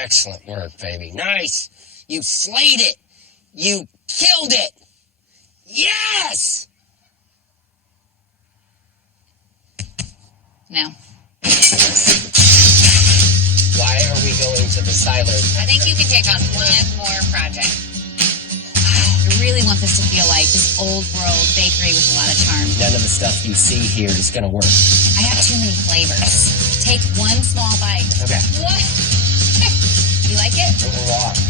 Excellent work, baby. Nice. You slayed it. You killed it. Yes! Now. Why are we going to the silos? I think you can take on one more project. I really want this to feel like this old world bakery with a lot of charm. None of the stuff you see here is going to work. I have too many flavors. Take one small bite. Okay. What? You like it?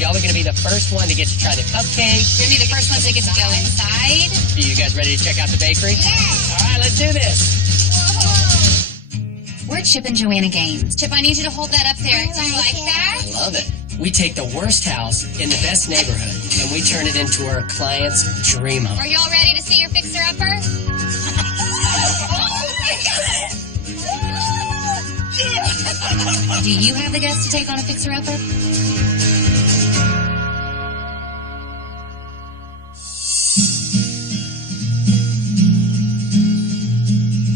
Y'all are going to be the first one to get to try the cupcake. You're going to be the first ones that get to go inside. Are you guys ready to check out the bakery? Yes! All right, let's do this. We're at Chip and Joanna Gaines. Chip, I need you to hold that up there. Do you like that? I love it. We take the worst house in the best neighborhood, and we turn it into our client's dream home. Are y'all ready to see your fixer-upper? Oh, my God! Do you have the guts to take on a fixer-upper?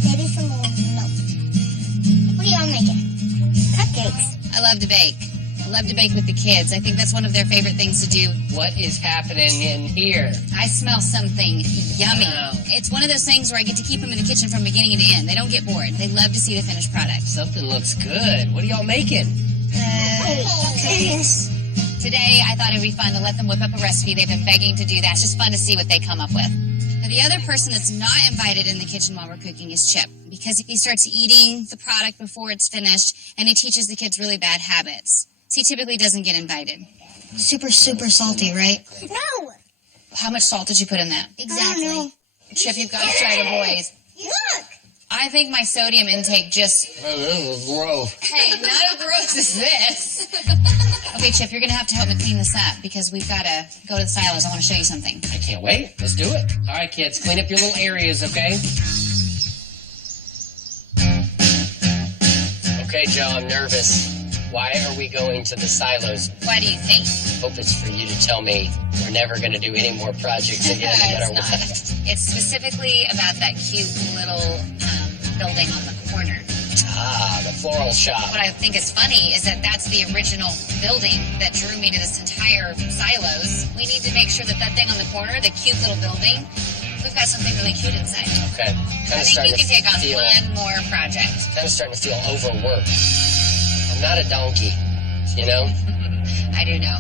Maybe some more milk. What are y'all making? Cupcakes. I love to bake. I love to bake with the kids. I think that's one of their favorite things to do. What is happening in here? I smell something yummy. Wow. It's one of those things where I get to keep them in the kitchen from beginning to end. They don't get bored. They love to see the finished product. Something looks good. What are y'all making? Cookies. Today, I thought it would be fun to let them whip up a recipe. They've been begging to do that. It's just fun to see what they come up with. Now, the other person that's not invited in the kitchen while we're cooking is Chip, because he starts eating the product before it's finished, and he teaches the kids really bad habits. So he typically doesn't get invited. Super salty, right? No! How much salt did you put in that? Exactly. I don't know. Chip, you've got to try the boys. Look! I think my sodium intake just... Oh, this is gross. Hey, not as gross as this. Okay, Chip, you're going to have to help me clean this up because we've got to go to the silos. I want to show you something. I can't wait. Let's do it. All right, kids, clean up your little areas, okay? Okay, Joe, I'm nervous. Why are we going to the silos? Why do you think? Hope it's for you to tell me we're never going to do any more projects again, no matter what. It's specifically about that cute little building on the corner. Ah, the floral shop. What I think is funny is that that's the original building that drew me to this entire silos. We need to make sure that that thing on the corner, the cute little building, we've got something really cute inside. Okay. I think you can take on one more project. Kind of starting to feel overworked. I'm not a donkey, you know? I do know.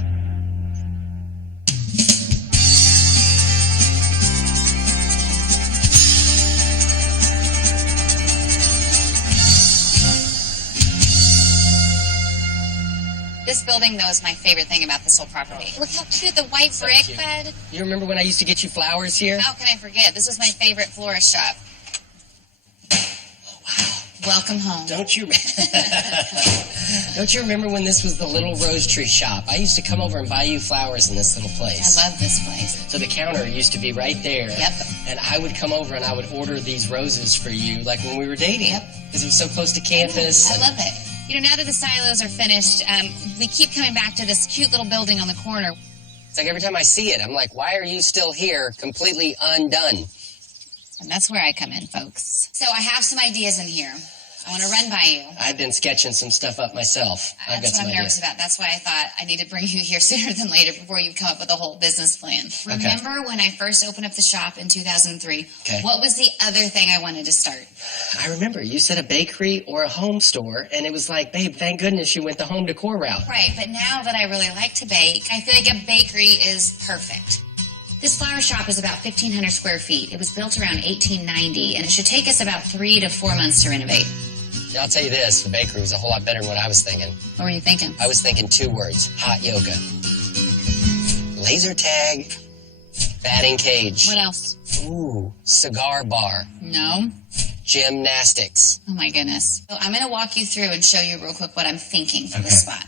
This building, though, is my favorort thing about this whole property. Look how cute, the white So brick cute. bed. You remember when I used to get you flowers here? How can I forget? This was my favorite florist shop. Welcome home. Don't you remember when this was the little rose tree shop? I used to come over and buy you flowers in this little place. I love this place. So the counter used to be right there. Yep. And I would come over and I would order these roses for you, like when we were dating. Yep. Because it was so close to campus. I love it. You know, now that the silos are finished, we keep coming back to this cute little building on the corner. It's like every time I see it, I'm like, why are you still here, completely undone? And that's where I come in, folks. So I have some ideas in here. I want to run by you. I've been sketching some stuff up myself. I've got That's some what I'm nervous ideas. about. That's why I thought I need to bring you here sooner than later before you come up with a whole business plan. Remember when I first opened up the shop in 2003? Okay. What was the other thing I wanted to start? I remember you said a bakery or a home store, and it was like, babe, thank goodness you went the home decor route. Right, but now that I really like to bake, I feel like a bakery is perfect. This flower shop is about 1,500 square feet. It was built around 1890, and it should take us about 3 to 4 months to renovate. Yeah, I'll tell you this, the bakery was a whole lot better than what I was thinking. What were you thinking? I was thinking 2 words, hot yoga. Laser tag, batting cage. What else? Ooh, cigar bar, No? gymnastics. Oh my goodness. So I'm going to walk you through and show you real quick what I'm thinking for this spot.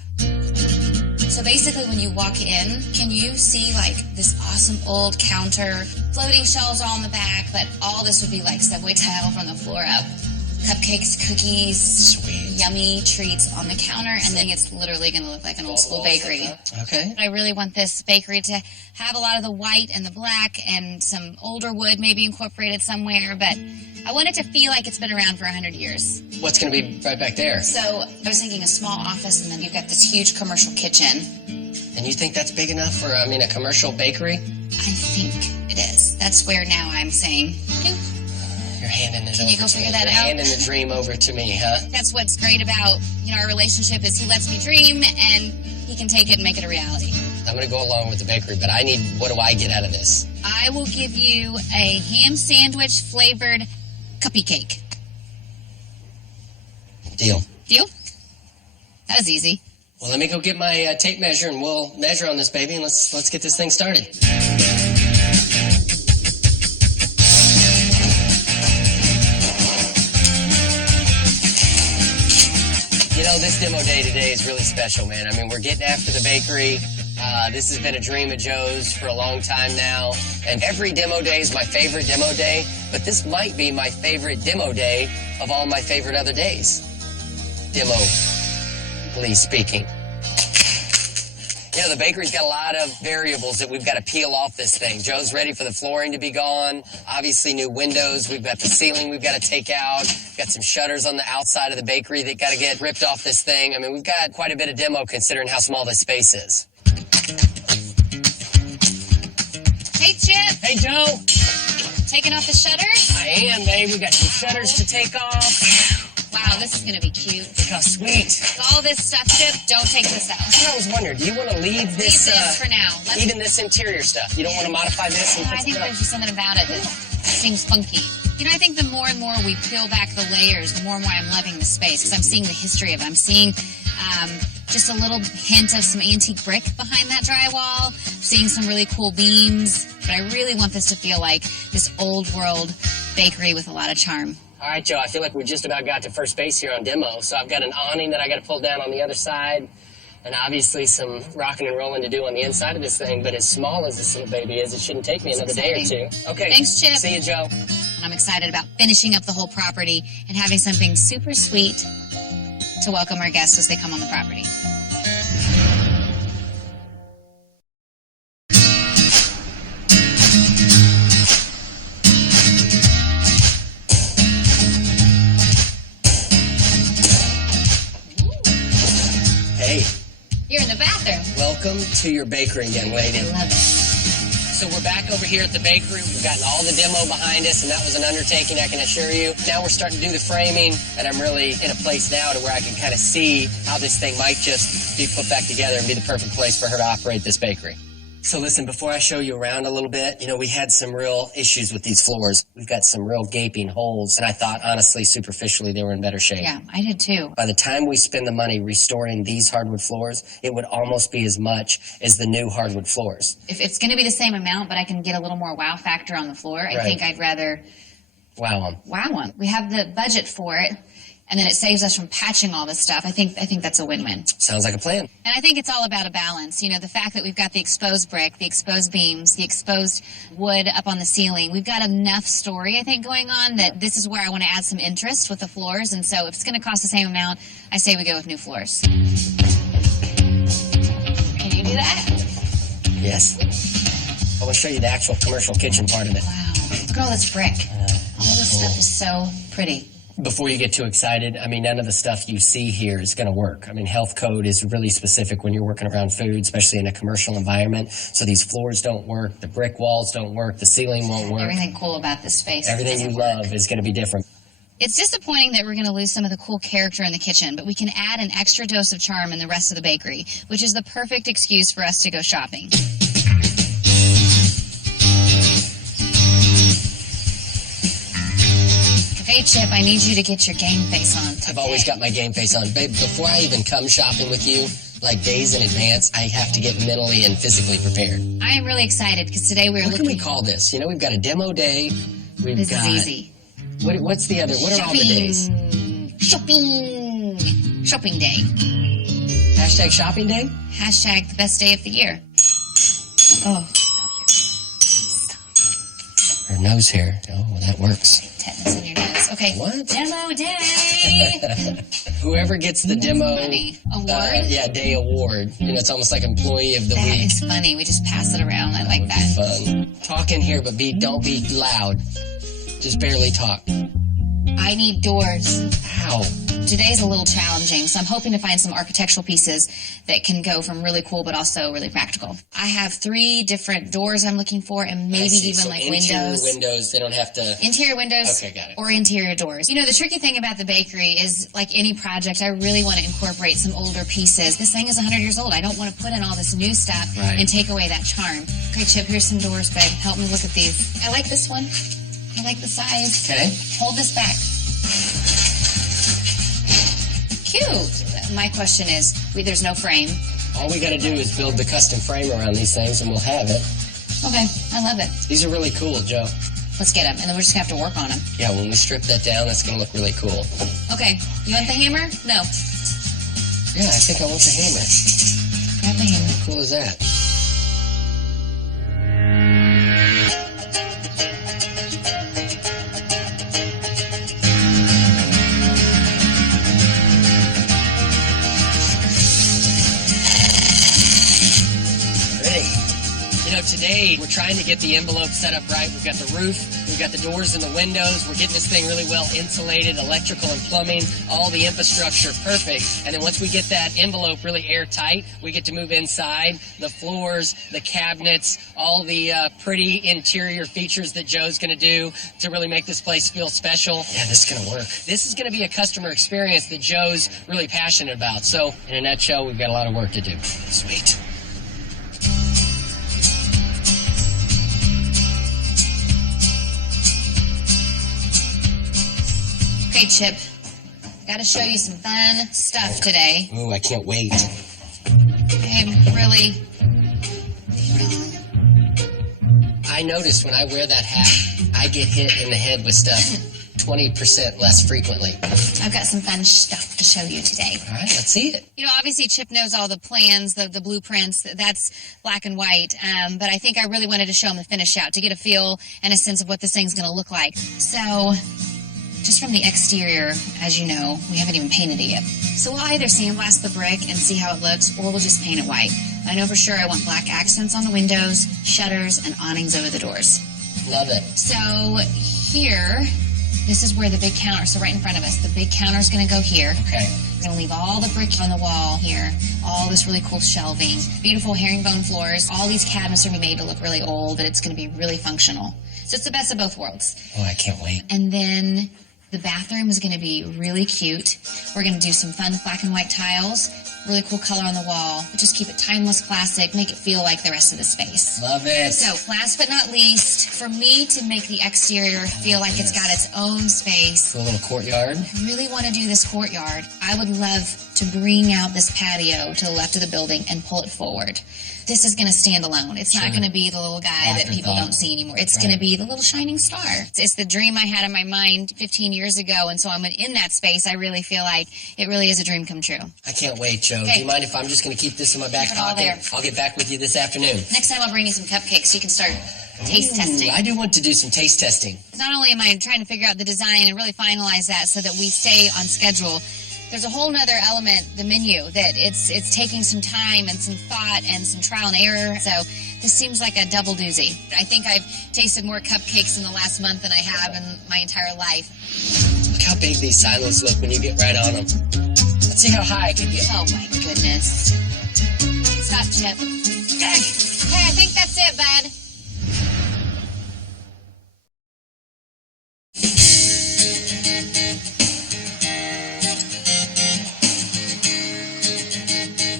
So basically when you walk in, can you see like this awesome old counter, floating shelves all in the back, but all this would be like subway tile from the floor up. cupcakes, cookies, Sweet. yummy treats on the counter, and then it's literally going to look like an old school bakery. Okay. I really want this bakery to have a lot of the white and the black and some older wood maybe incorporated somewhere, but I want it to feel like it's been around for 100 years. What's going to be right back there? So I was thinking a small office, and then you've got this huge commercial kitchen. And you think that's big enough for, a commercial bakery? I think it is. That's where now I'm saying, You're handing it Can over you go to figure me. that You're out? handing the dream over to me, huh? that's what's great about, our relationship is he lets me dream, and he can take it and make it a reality. I'm going to go along with the bakery, but what do I get out of this? I will give you a ham sandwich flavored cuppy cake. Deal. Deal? That was easy. Well, let me go get my tape measure, and we'll measure on this baby, and let's get this thing started. This demo day today is really special, man. We're getting after the bakery. This has been a dream of Joe's for a long time now. And every demo day is my favorite demo day, but this might be my favorite demo day of all my favorite other days. Demo-ly speaking. The bakery's got a lot of variables that we've got to peel off this thing. Joe's ready for the flooring to be gone. Obviously, new windows. We've got the ceiling we've got to take out. We've got some shutters on the outside of the bakery that got to get ripped off this thing. We've got quite a bit of demo considering how small this space is. Hey, Chip. Hey, Joe. Taking off the shutters? I am, babe. We got some shutters to take off. Wow, this is going to be cute. Look how sweet. All this stuff, Chip, don't take this out. That's what I was wondering. Do you want to leave this, Leave this for now. even this interior stuff? You don't want to modify this? And I think there's just something about it that seems funky. I think the more and more we peel back the layers, the more and more I'm loving the space, because I'm seeing the history of it. I'm seeing just a little hint of some antique brick behind that drywall, seeing some really cool beams, but I really want this to feel like this old world bakery with a lot of charm. All right, Joe, I feel like we just about got to first base here on demo. So I've got an awning that I got to pull down on the other side, and obviously some rocking and rolling to do on the inside of this thing. But as small as this little baby is, it shouldn't take me another day or two. Okay. Thanks, Chip. See you, Joe. And I'm excited about finishing up the whole property and having something super sweet to welcome our guests as they come on the property. You're in the bathroom. Welcome to your bakery, young lady. I love it. So we're back over here at the bakery. We've gotten all the demo behind us, and that was an undertaking, I can assure you. Now we're starting to do the framing, and I'm really in a place now to where I can kind of see how this thing might just be put back together and be the perfect place for her to operate this bakery. So listen, before I show you around a little bit, we had some real issues with these floors. We've got some real gaping holes, and I thought, honestly, superficially, they were in better shape. Yeah, I did too. By the time we spend the money restoring these hardwood floors, it would almost be as much as the new hardwood floors. If it's going to be the same amount, but I can get a little more wow factor on the floor, I think I'd rather wow them. Wow them. We have the budget for it, and then it saves us from patching all this stuff. I think that's a win-win. Sounds like a plan. And I think it's all about a balance. The fact that we've got the exposed brick, the exposed beams, the exposed wood up on the ceiling. We've got enough story, I think, going on that this is where I want to add some interest with the floors. And so if it's going to cost the same amount, I say we go with new floors. Can you do that? Yes. I want to show you the actual commercial kitchen part of it. Wow. Look at all this brick. All this stuff is so pretty. Before you get too excited, none of the stuff you see here is going to work. Health code is really specific when you're working around food, especially in a commercial environment. So these floors don't work, the brick walls don't work, the ceiling won't work. Everything cool about this space. Everything you love is going to be different. It's disappointing that we're going to lose some of the cool character in the kitchen, but we can add an extra dose of charm in the rest of the bakery, which is the perfect excuse for us to go shopping. Hey, Chip, I need you to get your game face on today. I've always got my game face on. Babe, before I even come shopping with you, like days in advance, I have to get mentally and physically prepared. I am really excited because today we're looking... What can we call this? We've got a demo day. This is easy. What's the other? What are all the days? Shopping day. Hashtag shopping day? Hashtag the best day of the year. Oh. Her nose hair. Oh, well, that works. Tetanus in your nose. Okay. What? Demo day. Whoever gets the demo Funny. Award? day award. You know, it's almost like employee of the That week. is funny. We just pass it around. I like that. Fun. Talk in here, but don't be loud. Just barely talk. I need doors. How? Today's a little challenging, so I'm hoping to find some architectural pieces that can go from really cool but also really practical. I have 3 different doors I'm looking for, and maybe even so like interior windows. windows, they don't have to... Interior windows. Okay, got it. Or interior doors. You know, the tricky thing about the bakery is, like any project, I really want to incorporate some older pieces. This thing is 100 years old. I don't want to put in all this new stuff and take away that charm. Okay, Chip, here's some doors, babe. Help me look at these. I like this one. I like the size. Okay. Hold this back. Cute. My question is, there's no frame. All we got to do is build the custom frame around these things, and we'll have it. Okay, I love it. These are really cool, Joe. Let's get them, and then we're just going to have to work on them. Yeah, when we strip that down, that's going to look really cool. Okay, you want the hammer? No. Yeah, I think I want the hammer. Grab the hammer. How cool is that? Today, we're trying to get the envelope set up right. We've got the roof, we've got the doors and the windows. We're getting this thing really well insulated, electrical and plumbing, all the infrastructure perfect. And then once we get that envelope really airtight, we get to move inside, the floors, the cabinets, all the pretty interior features that Joe's going to do to really make this place feel special. Yeah, this is going to work. This is going to be a customer experience that Joe's really passionate about. So, in a nutshell, we've got a lot of work to do. Sweet. Okay, Chip. Got to show you some fun stuff today. Ooh, I can't wait. Okay, really. I noticed when I wear that hat, I get hit in the head with stuff 20% less frequently. I've got some fun stuff to show you today. All right, let's see it. You know, obviously Chip knows all the plans, the blueprints. That's black and white. But I think I really wanted to show him the finish out to get a feel and a sense of what this thing's going to look like. So, just from the exterior, as you know, we haven't even painted it yet. So we'll either sandblast the brick and see how it looks, or we'll just paint it white. I know for sure I want black accents on the windows, shutters, and awnings over the doors. Love it. So here, this is where the big counter, so right in front of us, the big counter's going to go here. Okay. We're going to leave all the brick on the wall here, all this really cool shelving, beautiful herringbone floors. All these cabinets are going to be made to look really old, but it's going to be really functional. So it's the best of both worlds. Oh, I can't wait. And then the bathroom is going to be really cute. We're going to do some fun black and white tiles, really cool color on the wall, but just keep it timeless, classic, make it feel like the rest of the space. Love it. So, last but not least, for me to make the exterior feel like it's got its own space, A little courtyard. I really want to do this courtyard. I would love to bring out this patio to the left of the building and pull it forward. This is going to stand alone. It's not going to be the little guy that people don't see anymore. It's going to be the little shining star. It's the dream I had in my mind 15 years ago, and so I'm in that space. I really feel like it really is a dream come true. I can't wait, Joe. Okay. Do you mind if I'm just going to keep this in my back Keep it all pocket? there. I'll get back with you this afternoon. Next time I'll bring you some cupcakes so you can start taste testing. I do want to do some taste testing. Not only am I trying to figure out the design and really finalize that so that we stay on schedule, there's a whole nother element, the menu, that it's taking some time and some thought and some trial and error. So this seems like a double doozy. I think I've tasted more cupcakes in the last month than I have in my entire life. Look how big these silos look when you get right on them. Let's see how high I can get. Oh my goodness. Stop, Chip. Dang. Hey, I think that's it, bud.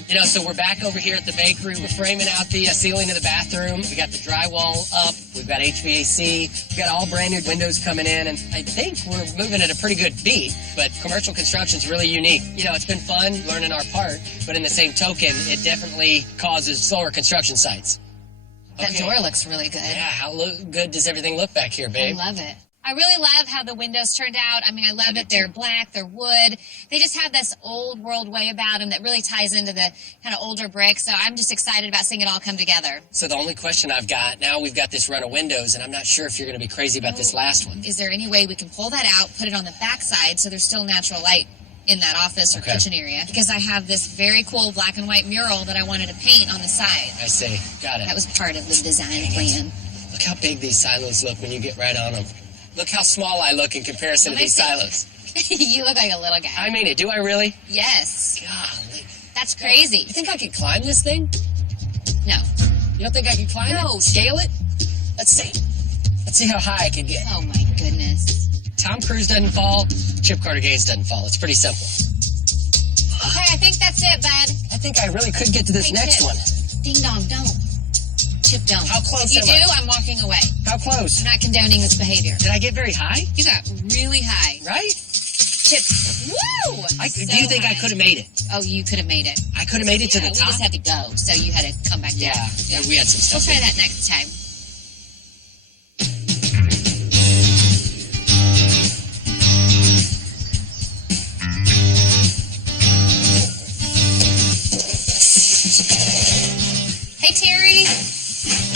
You know, so we're back over here at the bakery. We're framing out the ceiling of the bathroom. We got the drywall up. We've got HVAC. We've got all brand new windows coming in. And I think we're moving at a pretty good beat. But commercial construction's really unique. You know, it's been fun learning our part. But in the same token, it definitely causes slower construction sites. That door looks really good. Yeah, how good does everything look back here, babe? I love it. I really love how the windows turned out. I mean, I love that they're black, they're wood. They just have this old world way about them that really ties into the kind of older brick. So I'm just excited about seeing it all come together. So the only question I've got, now we've got this run of windows, and I'm not sure if you're going to be crazy about this last one. Is there any way we can pull that out, put it on the back side so there's still natural light in that office or kitchen area? Because I have this very cool black and white mural that I wanted to paint on the side. I see. Got it. That was part of the design plan. Look how big these silos look when you get right on them. Look how small I look in comparison to these silos. You look like a little guy. I mean it. Do I really? Yes. Golly. That's crazy. You think I could climb this thing? No. You don't think I could climb it? Scale it? Let's see. Let's see how high I can get. Oh, my goodness. Tom Cruise doesn't fall. Chip Carter Gaines doesn't fall. It's pretty simple. Okay, I think that's it, bud. I think I really could get to this next one. Ding dong, don't. Chip, don't. How close If you am do, I'm walking away. How close? I'm not condoning this behavior. Did I get very high? You got really high. Right? Chip, woo! Do you think I could have made it? Oh, you could have made it. I could have made it to the top? We just had to go, so you had to come back down. Yeah, we had some We'll stuff. try that next time. Hey, Terry.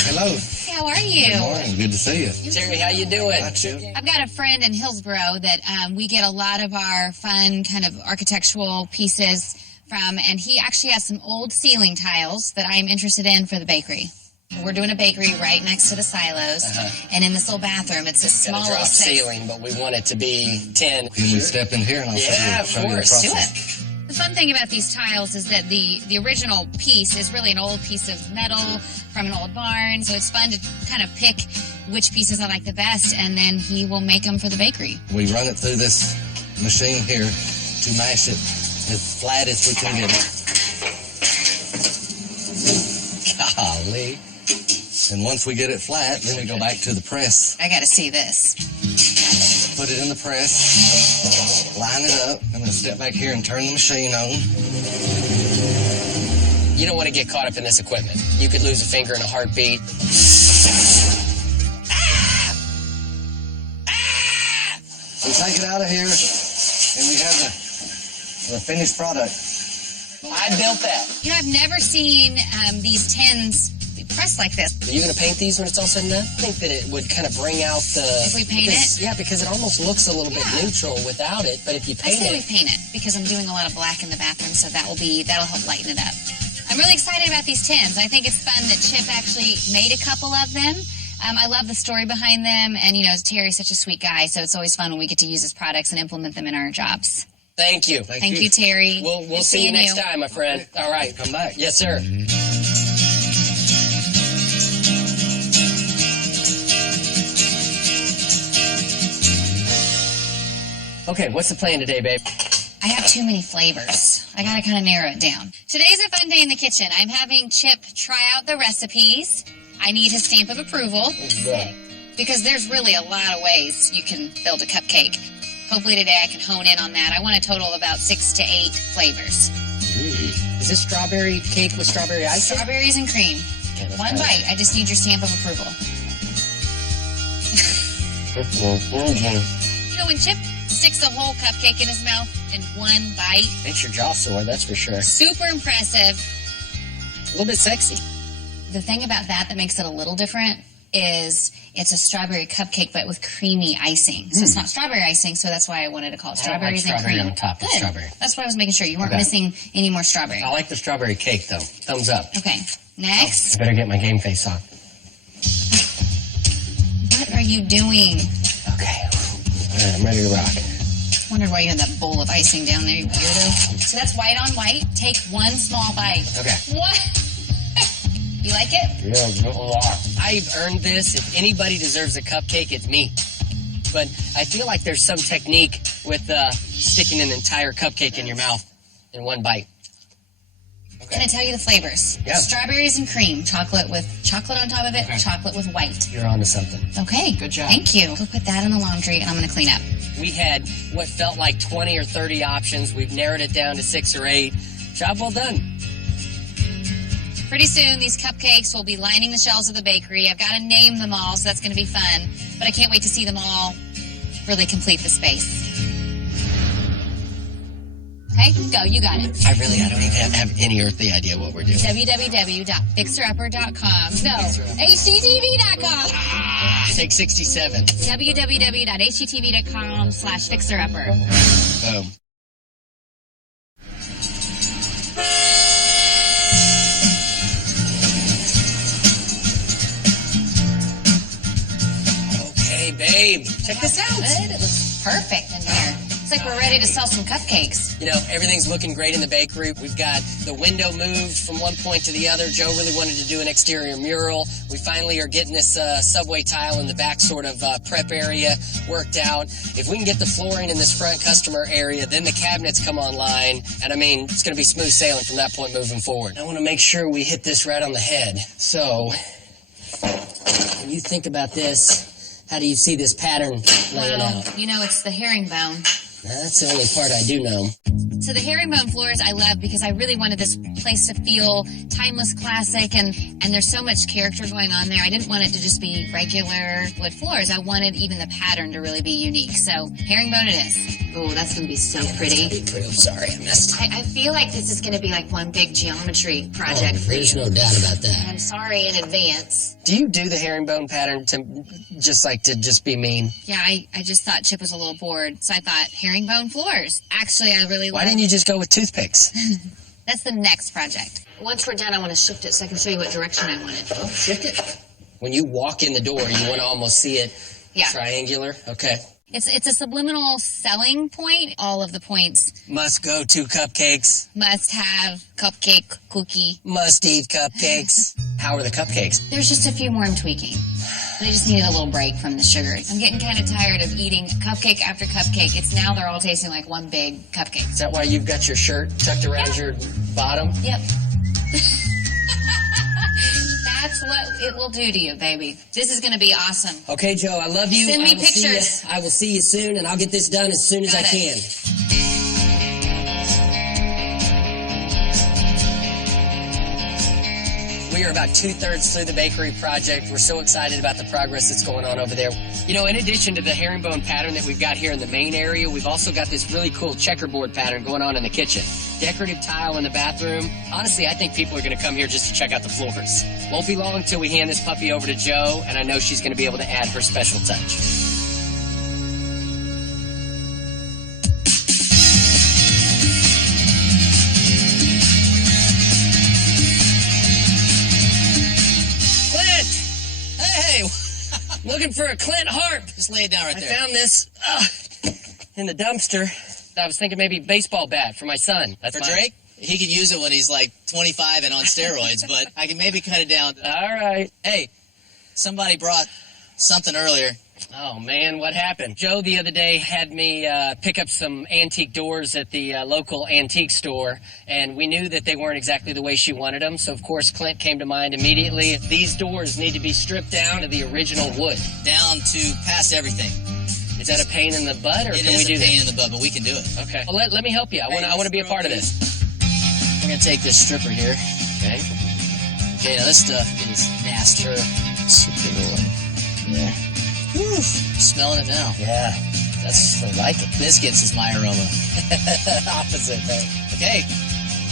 Hello. Hey, how are you? Good morning. Good to see you. Terry, how you doing? Hi, Chip. I've got a friend in Hillsboro that we get a lot of our fun kind of architectural pieces from, and he actually has some old ceiling tiles that I'm interested in for the bakery. We're doing a bakery right next to the silos, and in this little bathroom, it's a small Got a little drop ceiling, but we want it to be 10. Can we step in here and I'll show you the course. Do process? it. The fun thing about these tiles is that the original piece is really an old piece of metal from an old barn, so it's fun to kind of pick which pieces I like the best, and then he will make them for the bakery. We run it through this machine here to mash it as flat as we can get it. Golly. And once we get it flat, then we go back to the press. I gotta see this. Put it in the press, line it up. I'm going to step back here and turn the machine on. You don't want to get caught up in this equipment. You could lose a finger in a heartbeat. We take it out of here, and we have the finished product. I built that. You know, I've never seen these tins pressed like this. Are you going to paint these when it's all said and done? I think that it would kind of bring out the... If we paint it? Yeah, because it almost looks a little bit neutral without it, but if you I paint say we it... paint it because I'm doing a lot of black in the bathroom, so that'll help lighten it up. I'm really excited about these tins. I think it's fun that Chip actually made a couple of them. I love the story behind them, and you know, Terry's such a sweet guy, so it's always fun when we get to use his products and implement them in our jobs. Thank you. Thank you, Terry. We'll Good see you seeing next time, my friend. All right. Come back. Yes, sir. Okay, what's the plan today, babe? I have too many flavors. I gotta kind of narrow it down. Today's a fun day in the kitchen. I'm having Chip try out the recipes. I need his stamp of approval because there's really a lot of ways you can build a cupcake. Hopefully today I can hone in on that. I want a total of about 6 to 8 flavors. Is this strawberry cake with strawberry icing? Strawberries and cream. Okay, let's One try bite. I just need your stamp of approval. You know, when Chip sticks a whole cupcake in his mouth in one bite, Makes your jaw sore, that's for sure. super impressive. A little bit sexy. The thing about that makes it a little different is it's a strawberry cupcake, but with creamy icing. So it's not strawberry icing, so that's why I wanted to call it I don't like strawberries and strawberry cream. on top of Good. strawberry. That's why I was making sure you weren't Okay. missing any more strawberry. I like the strawberry cake, though. Thumbs up. Okay, next. I better get my game face on. What are you doing? Okay. All right, I'm ready to rock. Wondered why you had that bowl of icing down there, you weirdo. So that's white on white. Take one small bite. Okay. What? You like it? Yeah, a lot. I've earned this. If anybody deserves a cupcake, it's me. But I feel like there's some technique with sticking an entire cupcake in your mouth in one bite. Can I tell you the flavors? Yeah. Strawberries and cream. Chocolate with chocolate on top of it. Okay. Chocolate with white. You're onto something. Okay. Good job. Thank you. Go put that in the laundry, and I'm going to clean up. We had what felt like 20 or 30 options. We've narrowed it down to 6 or 8. Job well done. Pretty soon, these cupcakes will be lining the shelves of the bakery. I've got to name them all, so that's going to be fun. But I can't wait to see them all really complete the space. Okay, go. You got it. I don't even have any earthly idea what we're doing. www.fixerupper.com. No, htv.com. Take 67. www.htv.com/fixerupper. Boom. Okay, babe. Check this out. Good. It looks perfect in there. It's like we're ready to sell some cupcakes. You know, everything's looking great in the bakery. We've got the window moved from one point to the other. Joe really wanted to do an exterior mural. We finally are getting this subway tile in the back sort of prep area worked out. If we can get the flooring in this front customer area, then the cabinets come online. And I mean, it's going to be smooth sailing from that point moving forward. I want to make sure we hit this right on the head. So, when you think about this, how do you see this pattern laying out? You know, it's the herringbone. That's the only part I do know. So the herringbone floors I love because I really wanted this place to feel timeless, classic, and there's so much character going on there. I didn't want it to just be regular wood floors. I wanted even the pattern to really be unique. So herringbone it is. Oh, that's going to be so pretty. I'm sorry, I missed it. I feel like this is going to be like one big geometry project for you. There's no doubt about that. I'm sorry in advance. Do you do the herringbone pattern to just be mean? Yeah, I just thought Chip was a little bored, so I thought herringbone floors. Actually, I really Why didn't you just go with toothpicks? That's the next project. Once we're done, I want to shift it so I can show you what direction I want it. Oh, shift it. When you walk in the door, you want to almost see it triangular? Okay. It's a subliminal selling point. All of the points. Must go to cupcakes. Must have cupcake, cookie. Must eat cupcakes. How are the cupcakes? There's just a few more I'm tweaking. They just needed a little break from the sugar. I'm getting kind of tired of eating cupcake after cupcake. Now they're all tasting like one big cupcake. Is that why you've got your shirt tucked around your bottom? Yep. That's what it will do to you, baby. This is going to be awesome. Okay, Joe, I love you. Send me pictures. I will see you soon, and I'll get this done as soon as I can. We are about 2/3 through the bakery project. We're so excited about the progress that's going on over there. You know, in addition to the herringbone pattern that we've got here in the main area, we've also got this really cool checkerboard pattern going on in the kitchen. Decorative tile in the bathroom. Honestly, I think people are going to come here just to check out the floors. Won't be long until we hand this puppy over to Jo, and I know she's going to be able to add her special touch. Looking for a Clint harp. Just lay it down right there. I found this in the dumpster. I was thinking maybe baseball bat for my son. That's for Drake? He could use it when he's like 25 and on steroids, but I can maybe cut it down. All right. Hey, somebody brought something earlier. Oh, man, what happened? Joe the other day had me pick up some antique doors at the local antique store, and we knew that they weren't exactly the way she wanted them, so of course Clint came to mind immediately. These doors need to be stripped down to the original wood. Down to past everything. Is that a pain in the butt, or can we do It is a pain this? in the butt, but we can do it. Okay. Well, let me help you. I want to be a part of this. We're going to take this stripper here. Okay. Okay, now this stuff is nasty. Super good. Yeah. Whew. Smelling it now. Yeah. I like it. Biscuits is my aroma. Opposite, right? Okay.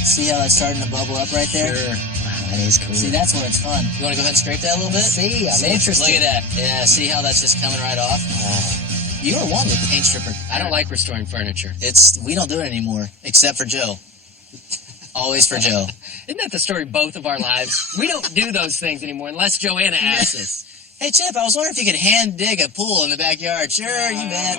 See how that's starting to bubble up right there? Sure. Wow, that is cool. See, that's where it's fun. You want to go ahead and scrape that a little bit? See, I'm interested. Look at that. Yeah, see how that's just coming right off? Wow. You are one with the paint stripper. I don't like restoring furniture. We don't do it anymore, except for Joe. Always for Joe. Isn't that the story of both of our lives? We don't do those things anymore unless Joanna asks us. Hey, Chip, I was wondering if you could hand dig a pool in the backyard. Sure, you bet.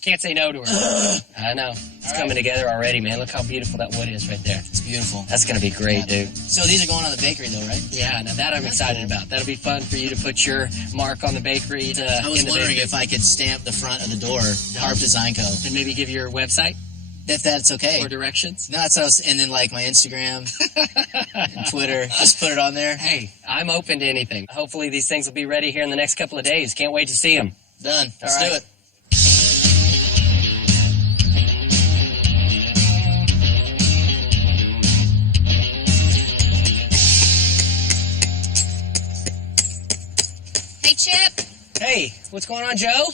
Can't say no to her. I know. It's coming together already, man. Look how beautiful that wood is right there. It's beautiful. That's going to be great, dude. So these are going on the bakery, though, right? Yeah, now that I'm excited about. That'll be fun for you to put your mark on the bakery. I was wondering if I could stamp the front of the door, Harp Design Co. And maybe give your website If that's okay. or directions. No, that's what I was, and then like my Instagram and Twitter, just put it on there. Hey, I'm open to anything. Hopefully these things will be ready here in the next couple of days. Can't wait to see them. Done. Let's All right. do it. Hey, Chip. Hey, what's going on, Joe?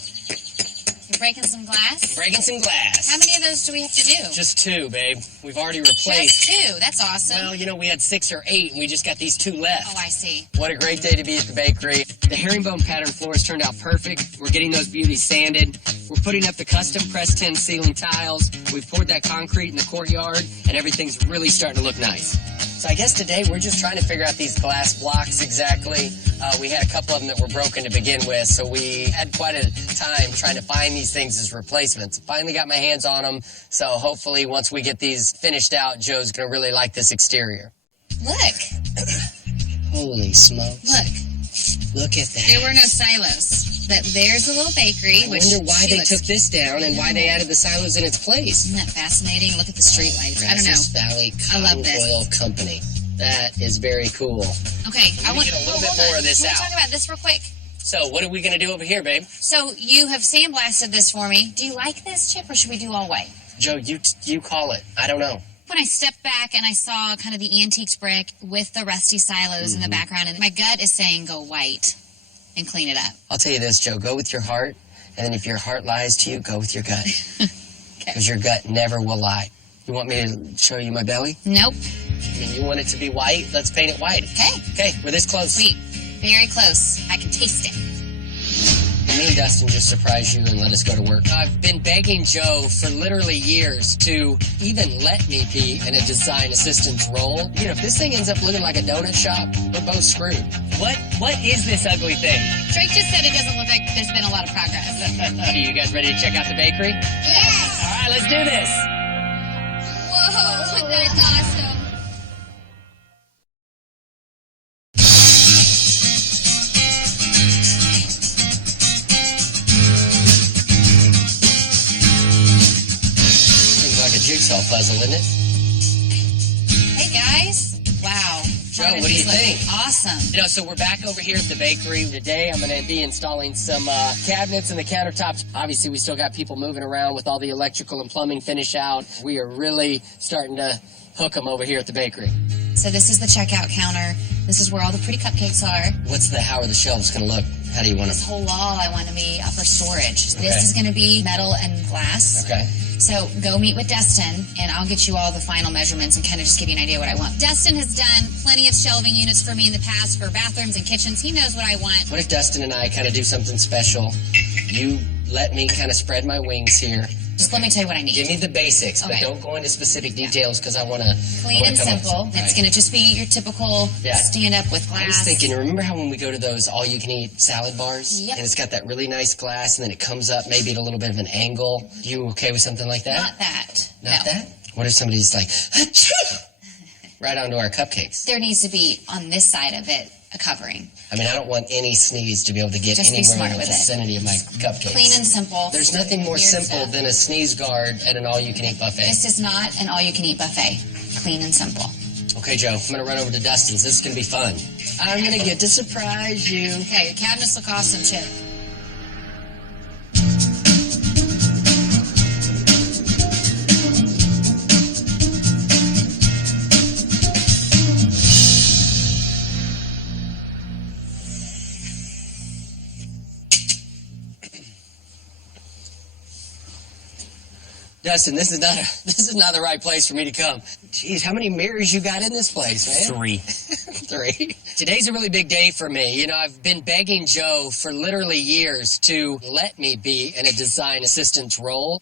Breaking some glass? Breaking some glass. How many of those do we have to do? Just 2, babe. We've already replaced. Just 2. That's awesome. Well, you know, we had 6 or 8, and we just got these 2 left. Oh, I see. What a great day to be at the bakery. The herringbone pattern floors turned out perfect. We're getting those beauties sanded. We're putting up the custom pressed tin ceiling tiles. We've poured that concrete in the courtyard, and everything's really starting to look nice. So I guess today we're just trying to figure out these glass blocks exactly. We had a couple of them that were broken to begin with, so we had quite a time trying to find these things as replacements. Finally got my hands on them, so hopefully once we get these finished out, Joe's going to really like this exterior. Look. Holy smokes. Look at that. There were no silos. But there's a little bakery. I wonder why they took this down and why they added the silos in its place. Isn't that fascinating? Look at the street lights. I don't know. Brazos Valley I love Cotton this. Oil Company. That is very cool. Okay, I want get a little bit more of this Can out. we talk about this real quick? So what are we going to do over here, babe? So you have sandblasted this for me. Do you like this, Chip, or should we do all white? Joe, you call it. I don't know. When I stepped back and I saw kind of the antiques brick with the rusty silos in the background, and my gut is saying go white and clean it up. I'll tell you this, Joe. Go with your heart, and then if your heart lies to you, go with your gut. Because your gut never will lie. You want me to show you my belly? Nope. I mean, you want it to be white? Let's paint it white. Okay. Okay, we're this close. Sweet. Very close. I can taste it. Me and Dustin just surprised you and let us go to work. I've been begging Joe for literally years to even let me be in a design assistant's role. You know, if this thing ends up looking like a donut shop, we're both screwed. What is this ugly thing? Drake just said it doesn't look like there's been a lot of progress. Are you guys ready to check out the bakery? Yes. All right, let's do this. Whoa, that's awesome. Seems like a jigsaw puzzle, isn't it? Hey, guys. Wow. Joe, what do you think? Awesome. You know, so we're back over here at the bakery. Today I'm going to be installing some cabinets in the countertops. Obviously, we still got people moving around with all the electrical and plumbing finish out. We are really starting to hook them over here at the bakery. So this is the checkout counter. This is where all the pretty cupcakes are. How are the shelves going to look? How do you want This them? whole wall I want to be for storage. Okay. This is going to be metal and glass. Okay. So go meet with Dustin, and I'll get you all the final measurements and kind of just give you an idea what I want. Dustin has done plenty of shelving units for me in the past for bathrooms and kitchens. He knows what I want. What if Dustin and I kind of do something special? You let me kind of spread my wings here. Just let me tell you what I need. Give me the basics, but Okay. don't go into specific details because I want to... Clean and simple. It's going to just be your typical Yeah. stand up with glass. I was thinking, remember how when we go to those all-you-can-eat salad bars? Yep. And it's got that really nice glass, and then it comes up maybe at a little bit of an angle. You okay with something like that? Not that. Not no. that? What if somebody's like, achoo! Right onto our cupcakes? There needs to be, on this side of it, a covering. I mean, I don't want any sneeze to be able to get Just be anywhere smart in the with it. vicinity of my cupcakes. Clean and simple. There's nothing more Weird simple stuff. than a sneeze guard at an all-you-can-eat buffet. This is not an all-you-can-eat buffet. Clean and simple. Okay, Joe, I'm going to run over to Dustin's. This is going to be fun. I'm going to get to surprise you. Okay, your cabinets look awesome, Chip. Dustin, this is not the right place for me to come. Jeez, how many mirrors you got in this place, man? 3. 3. Today's a really big day for me. You know, I've been begging Joe for literally years to let me be in a design assistant's role.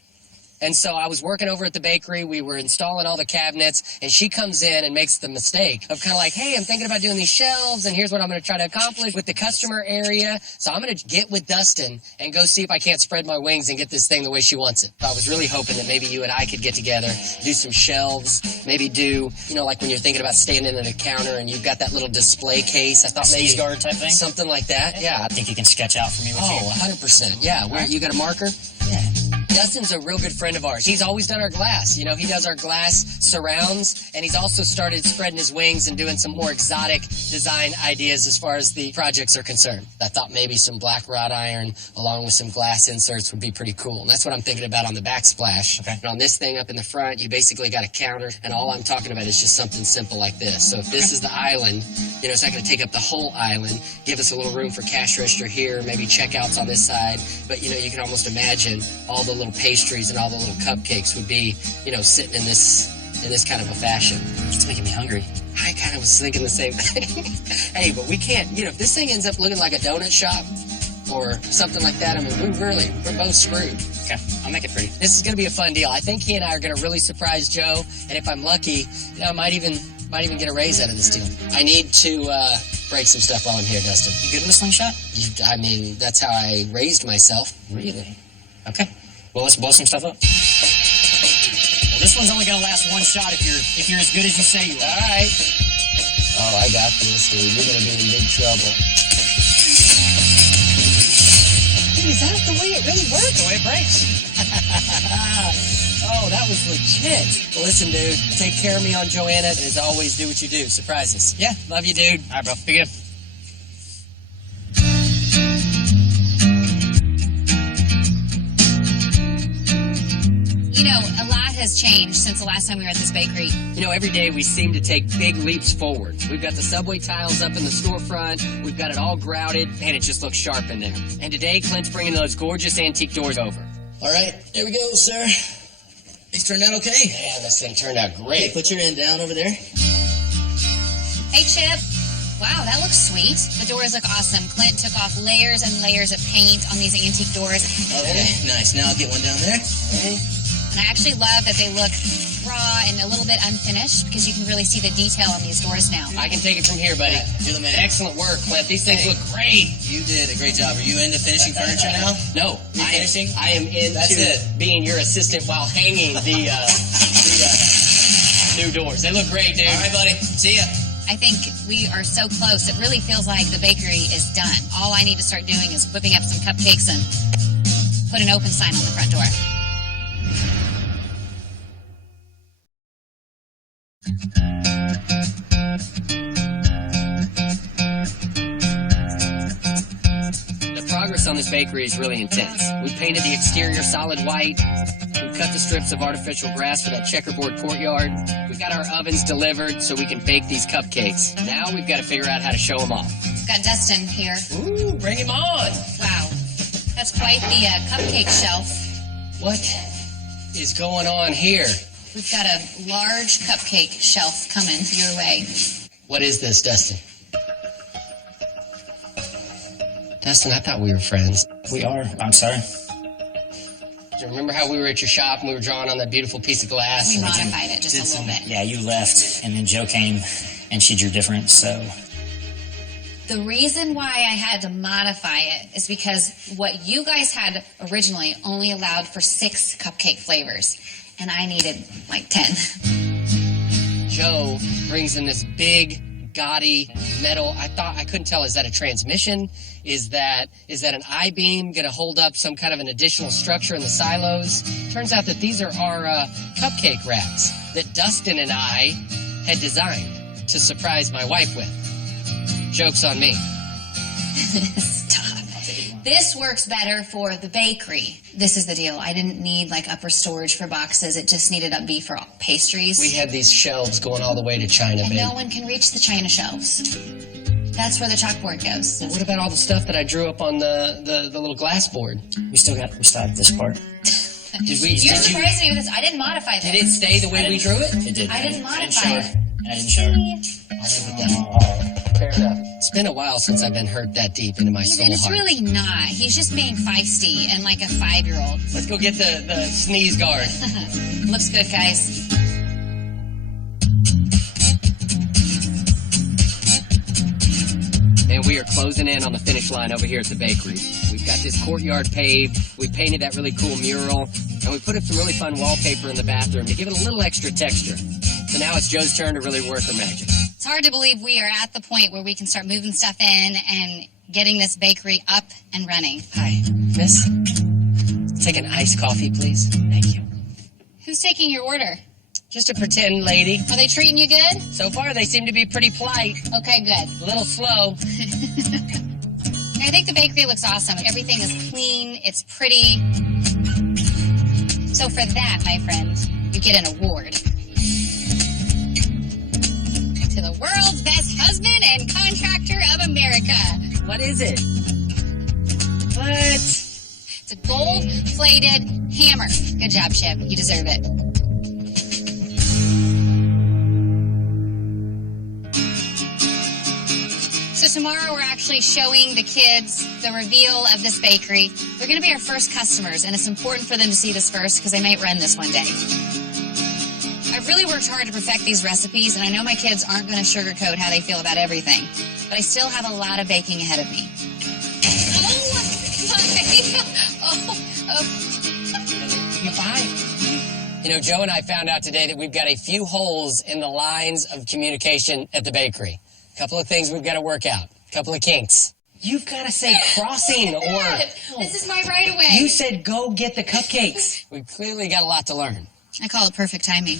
And so I was working over at the bakery. We were installing all the cabinets, and she comes in and makes the mistake of kind of like, hey, I'm thinking about doing these shelves, and here's what I'm going to try to accomplish with the customer area. So I'm going to get with Dustin and go see if I can't spread my wings and get this thing the way she wants it. I was really hoping that maybe you and I could get together, do some shelves, maybe do, you know, like when you're thinking about standing at a counter and you've got that little display case. I thought maybe Sneeze guard type thing? something like that. Yeah. I think you can sketch out for me what Oh, 100%. Yeah. Where, you got a marker? Yeah. Dustin's a real good friend of ours. He's always done our glass. You know, he does our glass surrounds, and he's also started spreading his wings and doing some more exotic design ideas as far as the projects are concerned. I thought maybe some black wrought iron along with some glass inserts would be pretty cool. And that's what I'm thinking about on the backsplash. Okay. And on this thing up in the front, you basically got a counter, and all I'm talking about is just something simple like this. So if this is the island, you know, it's not going to take up the whole island, give us a little room for cash register here, maybe checkouts on this side. But, you know, you can almost imagine all the little pastries and all the little cupcakes would be, you know, sitting in this kind of a fashion. It's making me hungry. I kind of was thinking the same thing. Hey, but we can't, you know, if this thing ends up looking like a donut shop or something like that, I mean, we're both screwed. Okay, I'll make it pretty. This is going to be a fun deal. I think he and I are going to really surprise Joe, and if I'm lucky, you know, I might even get a raise out of this deal. I need to break some stuff while I'm here, Dustin. You good with a slingshot? I mean, that's how I raised myself. Really? Okay. Well, let's blow some stuff up. Well, this one's only gonna last one shot if you're as good as you say you are. All right. Oh, I got this, dude. You're going to be in big trouble. Dude, is that the way it really works? The way it breaks. Oh, that was legit. Well, listen, dude, take care of me on Joanna, and as always, do what you do. Surprise us. Yeah. Love you, dude. All right, bro. Be good. You know, a lot has changed since the last time we were at this bakery. You know, every day we seem to take big leaps forward. We've got the subway tiles up in the storefront. We've got it all grouted, and it just looks sharp in there. And today, Clint's bringing those gorgeous antique doors over. All right, here we go, sir. These turned out okay. Man, this thing turned out great. Hey, put your end down over there. Hey, Chip. Wow, that looks sweet. The doors look awesome. Clint took off layers and layers of paint on these antique doors. Okay, nice. Now I'll get one down there. Okay. And I actually love that they look raw and a little bit unfinished because you can really see the detail on these doors now. I can take it from here, buddy. You're the man. Excellent work, Clint. These things look great. You did a great job. Are you into finishing furniture now? No, finishing? I am into That's it. being your assistant while hanging the new doors. They look great, dude. All right, buddy. See ya. I think we are so close. It really feels like the bakery is done. All I need to start doing is whipping up some cupcakes and put an open sign on the front door. The progress on this bakery is really intense. We painted the exterior solid white. We've cut the strips of artificial grass for that checkerboard courtyard. We've got our ovens delivered so we can bake these cupcakes. Now we've got to figure out how to show them off. We've got Dustin here. Ooh, bring him on. Wow, that's quite the cupcake shelf. What is going on here? We've got a large cupcake shelf coming your way. What is this, Dustin? Dustin, I thought we were friends. We are. I'm sorry. Do you remember how we were at your shop and we were drawing on that beautiful piece of glass? We modified it just a little bit. Yeah, you left, and then Joe came, and she drew different, so... The reason why I had to modify it is because what you guys had originally only allowed for 6 cupcake flavors, and I needed like 10. Joe brings in this big, gaudy metal. I couldn't tell, is that a transmission? Is that an I-beam going to hold up some kind of an additional structure in the silos? Turns out that these are our cupcake racks that Dustin and I had designed to surprise my wife with. Joke's on me. Stop. This works better for the bakery. This is the deal. I didn't need like upper storage for boxes. It just needed up B for pastries. We had these shelves going all the way to China, and babe. no one can reach the China shelves. That's where the chalkboard goes. What about all the stuff that I drew up on the little glass board? We still have this part. Did we? You're surprising me with this. I didn't modify this. Did it stay the way we drew it? It did. I didn't I didn't modify show it. her. I didn't show her. Fair enough. It's been a while since I've been hurt that deep into my soul And it's heart. really not. He's just being feisty and like a 5-year-old. Let's go get the sneeze guard. Looks good, guys. And we are closing in on the finish line over here at the bakery. We've got this courtyard paved. We painted that really cool mural. And we put up some really fun wallpaper in the bathroom to give it a little extra texture. So now it's Joe's turn to really work her magic. It's hard to believe we are at the point where we can start moving stuff in and getting this bakery up and running. Hi, miss. Take an iced coffee, please. Thank you. Who's taking your order? Just a pretend lady. Are they treating you good? So far, they seem to be pretty polite. Okay, good. A little slow. I think the bakery looks awesome. Everything is clean. It's pretty. So for that, my friend, you get an award. To the world's best husband and contractor of America. What is it? What? It's a gold-plated hammer. Good job, Chip. You deserve it. So tomorrow we're actually showing the kids the reveal of this bakery. They're going to be our first customers, and it's important for them to see this first because they might run this one day. I've really worked hard to perfect these recipes, and I know my kids aren't going to sugarcoat how they feel about everything, but I still have a lot of baking ahead of me. You're fine. You know, Joe and I found out today that we've got a few holes in the lines of communication at the bakery. A couple of things we've got to work out. A couple of kinks. You've got to say crossing or... This is my right of way. You said go get the cupcakes. We've clearly got a lot to learn. I call it perfect timing.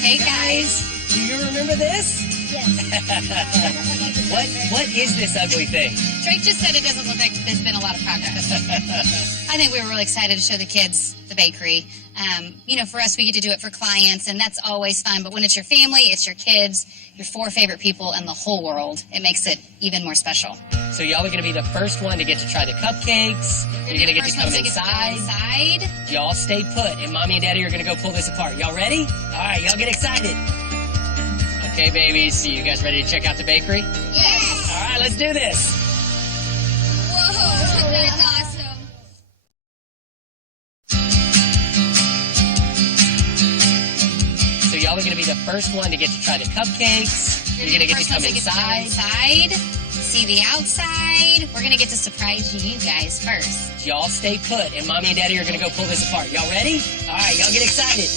Hey, guys. Do you remember this? Yes. What is this ugly thing? Drake just said it doesn't look like there's been a lot of progress. I think we were really excited to show the kids the bakery. You know, for us, we get to do it for clients, and that's always fun. But when it's your family, it's your kids, your 4 favorite people in the whole world, it makes it even more special. So y'all are going to be the first one to get to try the cupcakes. You're going to get to come inside. Y'all stay put, and Mommy and Daddy are going to go pull this apart. Y'all ready? All right, y'all get excited. Okay, babies, so you guys ready to check out the bakery? Yes. All right, let's do this. Whoa, that's awesome. So y'all are going to be the first one to get to try the cupcakes. You're going to get to come inside. See the outside. We're going to get to surprise you guys first. Y'all stay put, and Mommy and Daddy are going to go pull this apart. Y'all ready? All right, y'all get excited.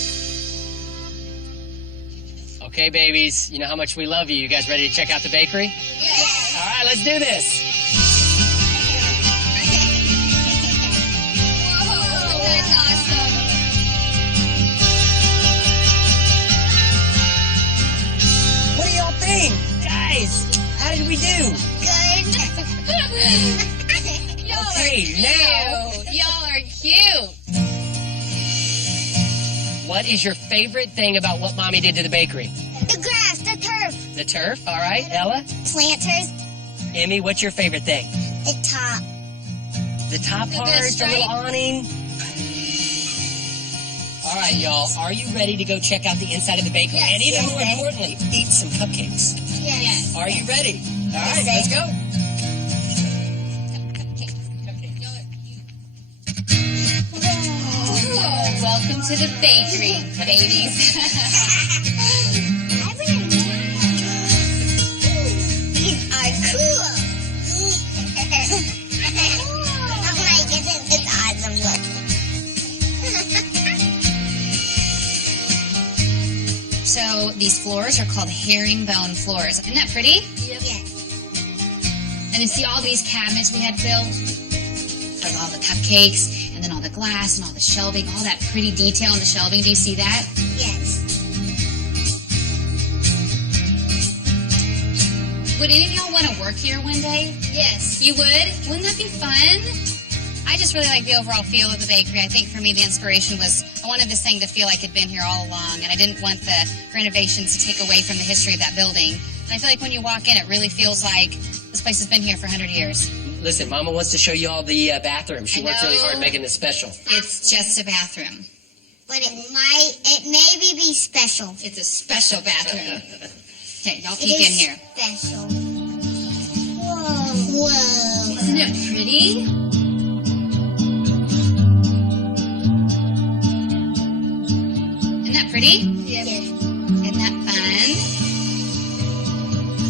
Okay, babies, you know how much we love you. You guys ready to check out the bakery? Yes. All right, let's do this. Whoa, that's awesome. What do y'all think? Guys, how did we do? Good. Y'all Okay, are now- cute. Y'all are cute. What is your favorite thing about what Mommy did to the bakery? The grass, the turf, The turf, all right. Ella? planters, Emmy, what's your favorite thing? the top. The top part, the stripe? little awning. All right, y'all, are you ready to go check out the inside of the bakery? Yes, And even more yes. importantly, eat some cupcakes. Yes. Are you ready? All right, Yes, let's go. Oh, welcome to the bakery, babies. These are cool. Oh my goodness, it's awesome. Look. So these floors are called herringbone floors. Isn't that pretty? Yes. And you see all these cabinets we had built for all the cupcakes, and then all the glass and all the shelving, all that pretty detail in the shelving. Do you see that? Yes. Would any of y'all want to work here one day? Yes. You would? Wouldn't that be fun? I just really like the overall feel of the bakery. I think for me the inspiration was I wanted this thing to feel like it'd been here all along, and I didn't want the renovations to take away from the history of that building. And I feel like when you walk in, it really feels like this place has been here for 100 years. Listen, Mama wants to show you all the bathrooms. She I worked really know. hard making this special. It's just a bathroom. But it maybe be special. It's a special bathroom. Okay, y'all It peek is in here. special. Whoa. Whoa. Isn't it pretty? Isn't that pretty? Yes. Isn't that fun?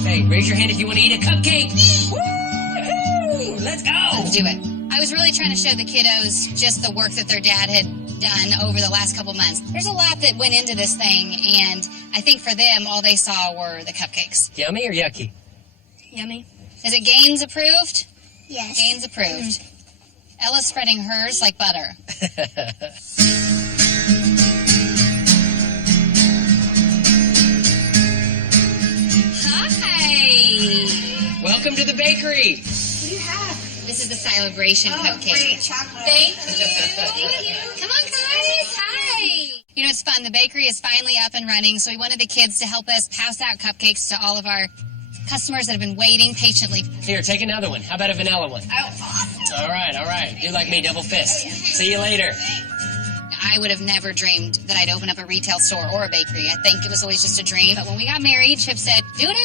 Hey, raise your hand if you want to eat a cupcake. Woo-hoo! Let's go. Let's do it. I was really trying to show the kiddos just the work that their dad had done over the last couple months. There's a lot that went into this thing, and I think for them, all they saw were the cupcakes. Yummy or yucky? Yummy. Is it Gaines approved? Yes. Gaines approved. Ella's spreading hers like butter. Hi! Welcome to the bakery. What do you have? This is the celebration cupcake. Great chocolate. Thank you. Come on, guys. Hi. You know, it's fun. The bakery is finally up and running, so we wanted the kids to help us pass out cupcakes to all of our customers that have been waiting patiently. Here, take another one. How about a vanilla one? Oh, awesome. All right. Do like me, double fist. See you later. I would have never dreamed that I'd open up a retail store or a bakery. I think it was always just a dream. But when we got married, Chip said, do whatever